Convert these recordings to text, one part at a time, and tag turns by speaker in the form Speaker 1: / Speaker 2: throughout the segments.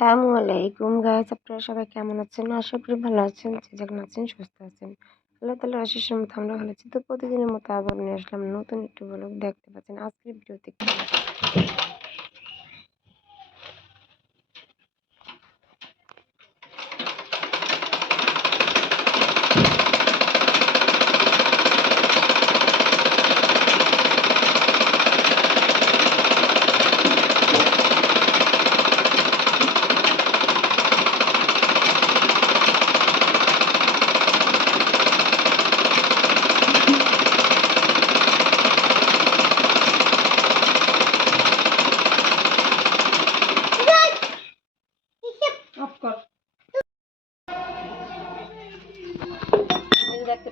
Speaker 1: আলাইকুম গাইস আপনারা সবাই কেমন আছেন? আশা করি ভালো আছেন, যে যেখানে আছেন সুস্থ আছেন। আল্লাহ তালা আশিসের মতো আমরা ভালো আছি। তো প্রতিদিনের মতো আবার নিয়ে আসলাম নতুন একটু ব্লগ দেখতে পাচ্ছেন আজকের ভিডিওতে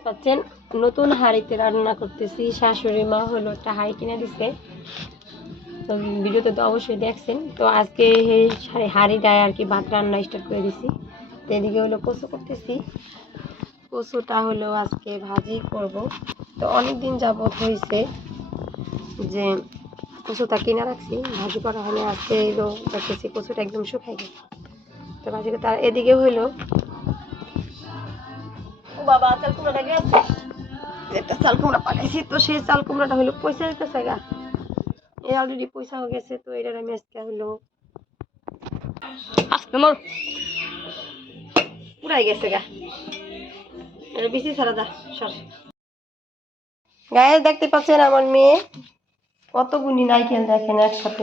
Speaker 1: পাচ্ছেন, নতুন হাঁড়িতে রান্না করতেছি। শাশুড়ি মা হলো একটা হাঁড়ি কিনে দিছে। তো ভিডিওতে তো অবশ্যই দেখছেন। তো আজকে এই হাঁড়ি- হাঁড়িটায় আর কি ভাত রান্না স্টার্ট করে দিছি। তো এদিকে হলো কচু করতেছি। কচুটা হলো আজকে ভাজি করব। তো অনেক দিন যাবত হয়েছে যে কচুটা কিনে রাখছি। ভাজি করা হলে আজকে দেখতেছি কচুটা একদম শুকাই গেছে। তো ভাজি করতে এদিকে হইল ও বাবা চাল কুমড়াটা গেছে একটা চাল কুমড়া পাঠাইছি তো সেই চাল কুমড়াটা হলো পয়সা দিতেছে গা। এ অলরেডি পয়সা হয়ে গেছে তো এটার আমি আজকে হলো আজকে মোর পুরাই গেছে গা। এটা বেশি সারা দা সর। গায়ে দেখতে পাচ্ছেন আমার মেয়ে? কতগুলি নাইকেল দেখেন একসাথে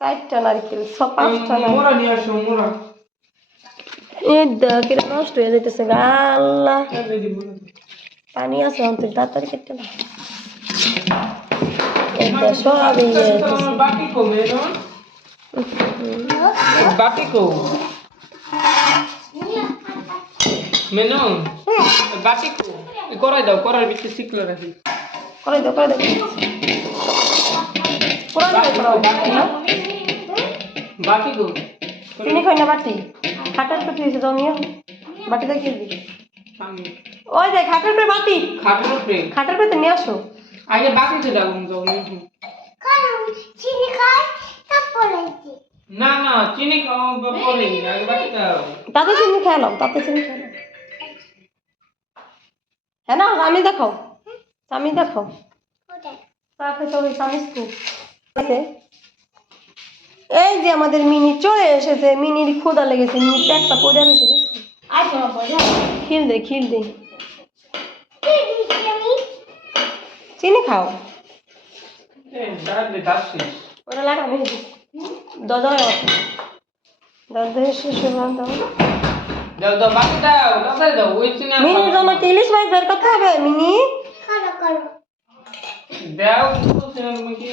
Speaker 1: চারটা নারকেল ছ পাঁচটা নারকেল। এটা নষ্ট হয়ে যাইতেছে গা আল্লাহ। পানি আছে অন্তর তাড়াতাড়ি কেটে না সব
Speaker 2: বাটি কো মেরন বাটি কো করাই দাও করার ভিতরে শিখলো রাখি।
Speaker 1: করে দাও করে দাও। পড়ো হ্যাঁ?
Speaker 2: বাটি কো
Speaker 1: চিনি খাই না বাটি? খাটার পেটে দিয়েছে দাও নিয়ে। বাটিতে কি দিবি?
Speaker 2: আমি
Speaker 1: ওই দেখ খাটার পেটে বাটি।
Speaker 2: খাটের উপরে?
Speaker 1: খাটার পেটে নিয়ে আসো।
Speaker 2: আগে বাটি বাটিতে দাও যাও না না চিনি খাওয়া পরে আগে বাটি দাও।
Speaker 1: তাতে চিনি খেলাম তাতে চিনি খেলাম হ্যাঁ না আমি দেখাও। আমি দেখাও। তাকে সবাই স্বামী স্কুল। এই যে আমাদের মিনি চলে এসেছে মিনির খোদা লেগেছে মিনি প্যাকটা পড়ে রয়েছে খিল দে খিল দে। চিনি খাও। ওটা লাগা আমি দরজা দরজা মিনির জন্য কি ইলিশ মাছ বের করতে হবে মিনি?
Speaker 2: দাও তো চিনি তোমাকে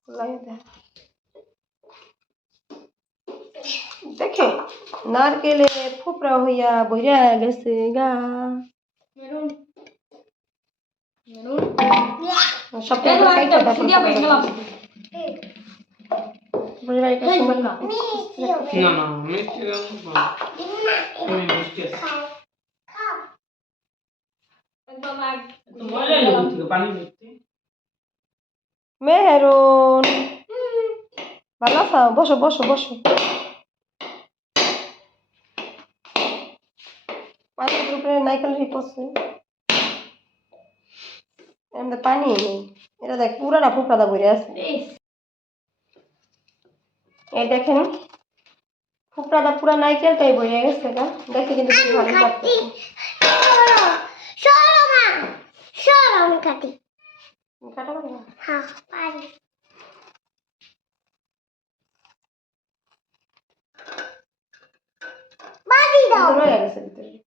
Speaker 2: আছে
Speaker 3: একদম এক
Speaker 2: তো মজা লাগে থেকে পানি মিষ্টি
Speaker 1: মেহরুন। ভালো আছো? বসো বসো বসো। পানির উপরে নাইকেল পড়ছে এমনি পানি নেই। এটা দেখ পুরাটা ফুকরাটা ভরে আছে। এই দেখেন ফুকরাটা পুরা নাইকেলটাই ভরে গেছে গা। দেখে কিন্তু ভালো লাগছে কাটা। कटोगे हाँ पानी पानी दाओ रोया कैसे भीतर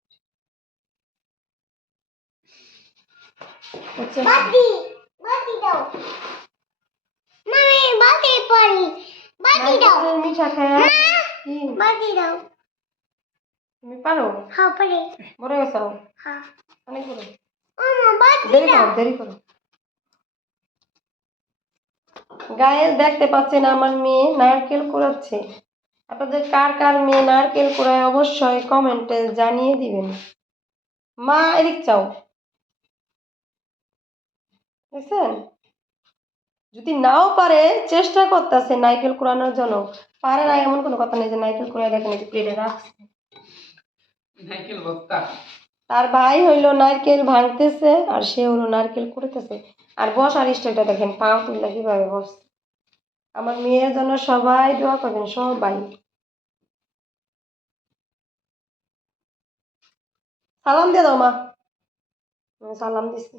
Speaker 1: बाटी बाटी
Speaker 3: दाओ मम्मी बाटी पानी बाटी दाओ मीठा खाया बाटी दाओ
Speaker 1: তুমি পারো
Speaker 3: হ্যাঁ পারি
Speaker 1: বড় গেছো
Speaker 3: হ্যাঁ
Speaker 1: অনেক বড়
Speaker 3: ও মা
Speaker 1: বাটি দাও দেরি গায়ে দেখতে পাচ্ছেন আমার মেয়ে নারকেল কুড়াচ্ছে। আপনাদের কার কার মেয়ে নারকেল কুড়ায় অবশ্যই কমেন্টে জানিয়ে দিবেন। মা এদিক চাও। দেখছেন? যদি নাও পারে চেষ্টা করতেছে নারকেল কুড়ানোর জন্য। পারে না এমন কোনো কথা নেই যে নারকেল কুড়ায় দেখেন এই যে প্লেটে রাখছে।
Speaker 2: নাইকেল
Speaker 1: তার ভাই হইল নারকেল ভাঙতেছে আর সে হলো নারকেল কুড়তেছে আর বসার স্টাইলটা দেখেন পাও তুললে কীভাবে বসছে আমার মেয়ের জন্য সবাই দোয়া করবেন, সবাই। সালাম দিয়ে দাও মা। সালাম দিছি।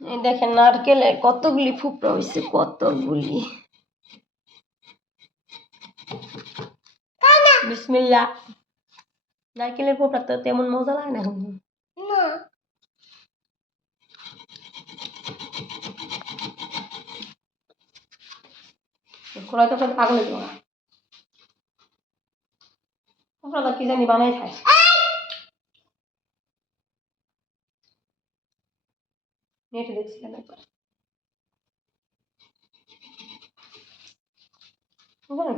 Speaker 1: এই দেখেন নারকেলে কতগুলি ফুপড়া হয়েছে কতগুলি। বিসমিল্লা নারকেলের পোপড়া তো তেমন মজা লাগে না। খোলাই তো পাগল হয়ে যাব পোপড়াটা কি জানি বানাই খায়। নেটে দেখছিলাম একবার।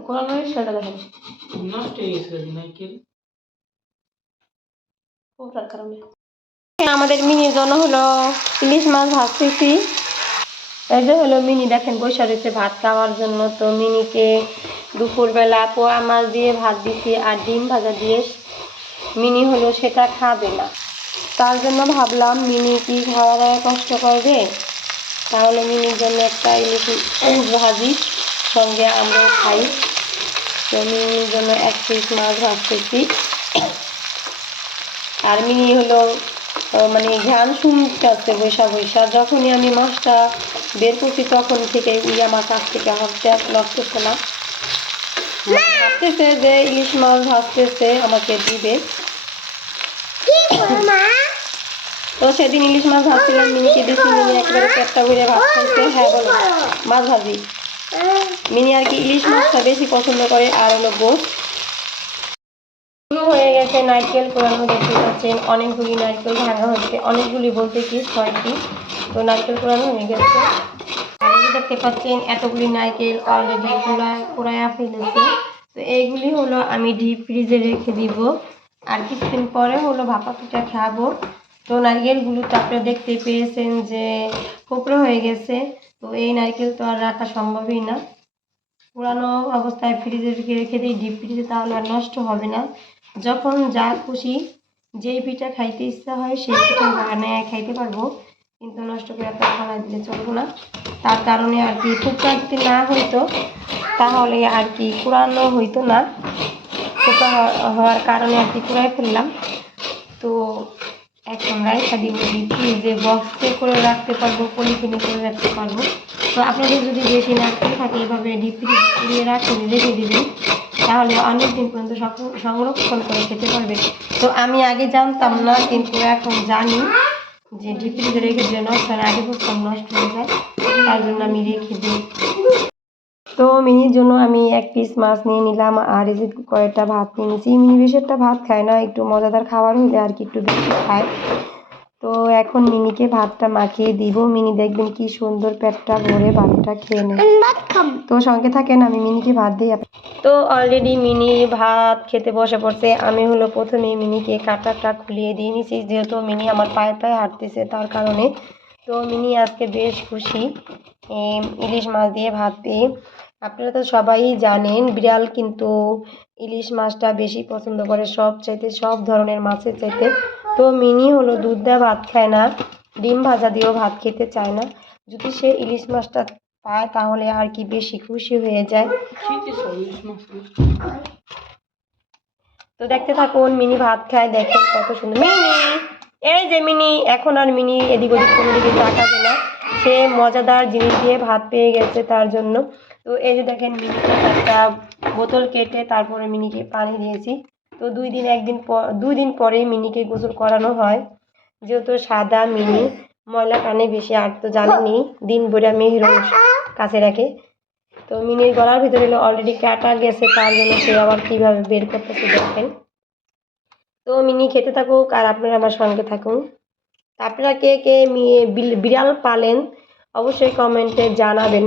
Speaker 1: কোরআনের সেটা দেখেন।
Speaker 2: নষ্ট হয়ে গেছে নাইকেল
Speaker 1: পোপড়ার কারণে? আমাদের মিনির জন্য হলো ইলিশ মাছ ভাজতেছি। এই যে হলো মিনি দেখেন বসে রয়েছে ভাত খাওয়ার জন্য, তো মিনিকে দুপুরবেলা পোয়া মাছ দিয়ে ভাত দিছি আর ডিম ভাজা দিয়ে মিনি হলো সেটা খাবে না। তার জন্য ভাবলাম মিনি কি খাওয়া দাওয়া কষ্ট করবে? তাহলে মিনির জন্য একটা ইলিশ ভাজি সঙ্গে আমরাও খাই। তো মিনির জন্য এক পিস মাছ ভাজতেছি। আর মিনি হলো মানে ঘ্রাণ শুনতেছে বৈশা বৈশা যখনই আমি মাছটা বের করছি তখন থেকে ইয়ে আমার কাছ থেকে হাতটা লাগতেছে না। মানে ভাবতেছে যে ইলিশ মাছ ভাজতেছে আমাকে দিবে। তো সেদিন ইলিশ মাছ ভাজছিলাম মিনিকে মিনি একবারে পেটটা ভরে ভাত খাইছে। হ্যাঁ বলো। মাছ ভাজি। মিনি আর কি ইলিশ মাছটা বেশি পছন্দ করে আর হলো গোস হয়ে নারকেল কোরানো দেখতে পাচ্ছেন অনেকগুলি নারকেল ভাঙা হয়েছে। অনেকগুলি বলতে কি ছয়টি। তো নারকেল কোরানো হয়ে গেছে। দেখতে পাচ্ছেন এতগুলি নারকেল অলরেডি কোড়া কোড়ায়া ফেলেছে। তো এইগুলি হলো আমি ডিপ ফ্রিজে রেখে দিব। আর কিছুদিন পরে হলো ভাপা পিঠা খাব। তো নারকেলগুলো তো আপনারা দেখতে পেয়েছেন যে কোপড়ো হয়ে গেছে। তো এই নারকেল তো আর রাখা সম্ভবই না। পুরানো অবস্থায় ফ্রিজে রেখে দিই ডিপ ফ্রিজে তাহলে আর নষ্ট হবে না। যখন যা খুশি যেই পিঠা খাইতে ইচ্ছা হয় সেই পিঠা বানায় খাইতে পারব। কিন্তু নষ্ট করে তো খাওয়া দিলে চলবো না। তার কারণে আর কি ফুটটা যদি না হইতো। তাহলে আর কি পুরানো হইতো না। ফুটা হওয়ার কারণে আর কি পুরাই ফেললাম। তো এখন রাইখা দিব ফ্রিজে বক্সে করে রাখতে পারব পলিথিনে করে রাখতে পারব। তো আপনাদের যদি বেশি নারকেল থাকে এভাবে ডিপ ফ্রিজ দিয়ে রাখেন রেখে দিবেন। তাহলে অনেক দিন পর্যন্ত সংরক্ষণ করে খেতে পারবে। তো আমি আগে জানতাম না, কিন্তু এখন জানি যে ডিপ ফ্রিজে রেখে দিলে নষ্ট হয় আগে বুঝতাম নষ্ট হয়ে যায়, তার জন্য আমি রেখে দিই। তো মিনির জন্য আমি এক পিস মাছ নিয়ে নিলাম, আর এই যে কয়েকটা ভাত নিয়ে নিয়েছি। মিনি বেশি একটা ভাত খায় না, একটু মজাদার খাবার হলে আর কি একটু বেশি খায়। তো এখন মিনিকে ভাতটা মাখিয়ে দিব। মিনি দেখবেন কি সুন্দর পেটটা ভরে ভাতটা খেয়ে নেয়। তো সঙ্গে থাকেন, আমি মিনিকে ভাত দিই। তো অলরেডি মিনি ভাত খেতে বসে পড়ছে। আমি হলো প্রথমে মিনিকে কাটাটা খুলিয়ে দিয়ে নিছি যেহেতু মিনি আমার পায়ে পায়ে হাঁটতেছে তার কারণে। তো মিনি আজকে বেশ খুশি। ইলিশ মাছ দিয়ে ভাত পেয়ে। আপনারা তো সবাই জানেন, বিড়াল কিন্তু ইলিশ মাছটা বেশি পছন্দ করে। সব চাইতে সব ধরনের মাছের চাইতে তো মিনি হলো দুধ দেওয়া ভাত খায় না, ডিম ভাজা দিয়েও ভাত খেতে চায় না। যদি সে ইলিশ মাছটা পায় তাহলে আর কি বেশি খুশি হয়ে যায়। তো দেখতে থাকুন, মিনি ভাত খায়, দেখেন কত সুন্দর। মিনি, এই যে মিনি, এখন আর মিনি এদিক ওদিক কোনো দিকে তাকাবে না। সে মজাদার জিনিস দিয়ে ভাত পেয়ে গেছে তার জন্য। তো এই যে দেখেন, মিনিকে একটা বোতল কেটে তারপরে মিনিকে পানি দিয়েছি। তো দুই দিন, একদিন পর দুই দিন পরে মিনিকে গোসল করানো হয়। যেহেতু সাদা মিনি, ময়লা কানে বেশি আর তো জানেনি দিন ভরে মেহের কাছে রাখে। তো মিনির গলার ভিতরে এলো অলরেডি কাটা গেছে, তার জন্য সে আবার কীভাবে বের করতেছে দেখেন। তো মিনি খেতে থাকুক আর আপনারা আমার সঙ্গে থাকুন। আপনারা কে কে বিড়াল পালেন, অবশ্যই কমেন্টে জানাবেন।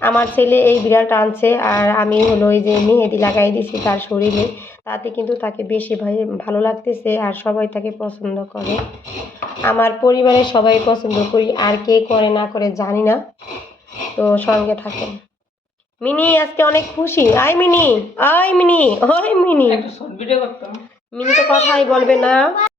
Speaker 1: আমার ছেলে এই বিড়ালটা আনছে আর আমি হলো এই যে মেহেদি লাগাই দিছি তার শরীরে। তাতে কিন্তু তাকে বেশি ভালো লাগতেছে আর সবাই তাকে পছন্দ করে। আমার পরিবারের সবাই পছন্দ করি আর কে করে না করে জানি না। তো সঙ্গে থাকেন। মিনি আজকে অনেক খুশি। আই মিনি আই মিনি ওই মিনি। মিনি তো কথাই বলবে না।